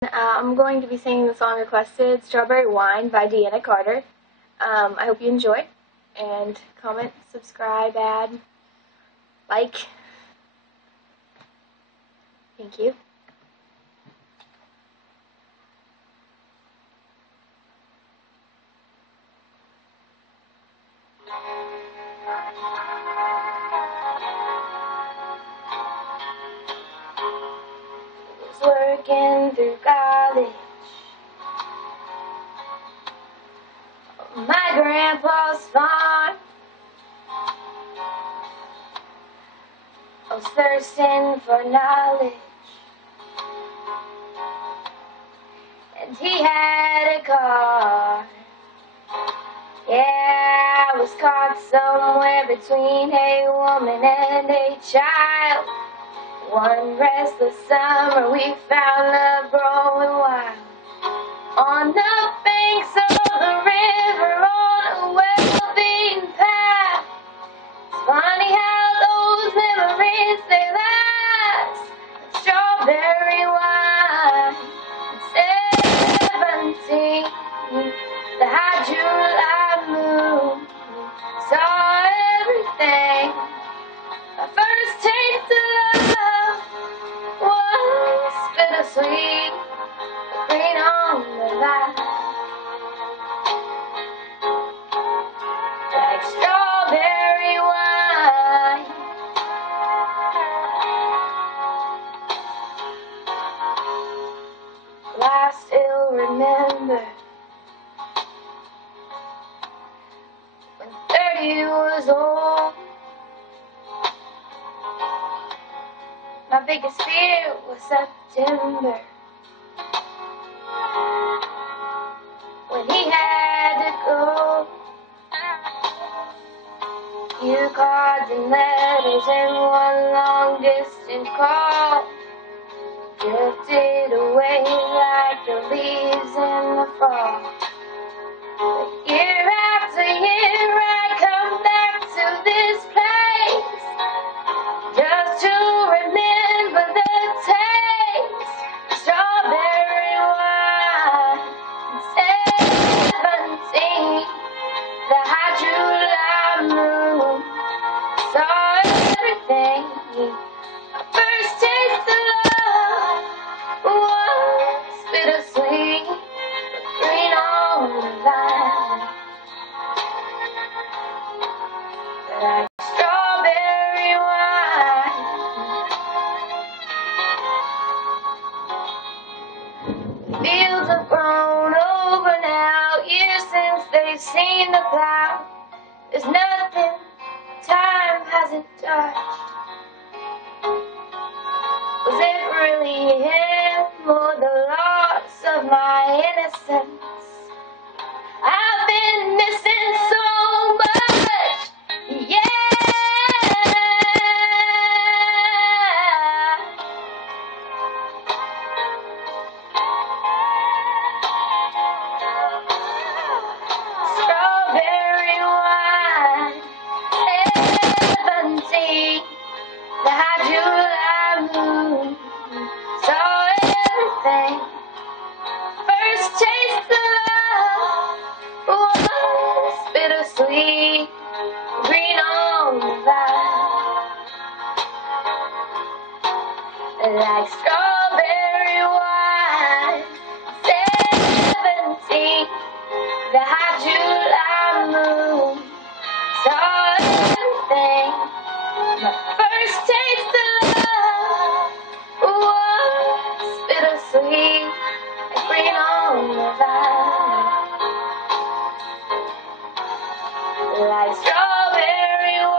I'm going to be singing the song requested, Strawberry Wine by Deana Carter. I hope you enjoy, and comment, subscribe, add, like. Thank you. Working through college, my grandpa's farm. I was thirsting for knowledge, and he had a car. Yeah, I was caught somewhere between a woman and a child. One restless summer we found love growing wild on the banks of the river on a well-beaten path. It's funny how those memories, they last. Strawberry wine at 17, the high July moon saw everything. My first taste of love was bittersweet, green on the line, like strawberry wine. I still remember when 30 was old. My biggest fear was September, when he had to go. Few cards and letters and one long distance call drifted away like the leaves in the fall. But year after year I come back to this place just to remember the taste of strawberry wine. 17, the high July moon saw everything. My first taste of love was bittersweet, but green on the vine, like strawberry wine. Fields have grown over now, years since they've seen the plow. There's nothing time hasn't touched. Was it really him or the loss of my innocence? I've been missing so much, yeah. Strawberry wine, 17, the high July moon saw everything. First taste of love was bittersweet, green on the vine, like strawberry wine. 17, the high July moon saw everything. My first taste of love was bittersweet, green on the vine, like strawberry wine.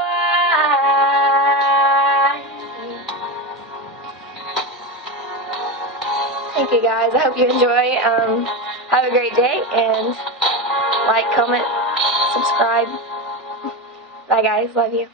Thank you guys. I hope you enjoy. Have a great day, and like, comment, subscribe. Bye guys. Love you.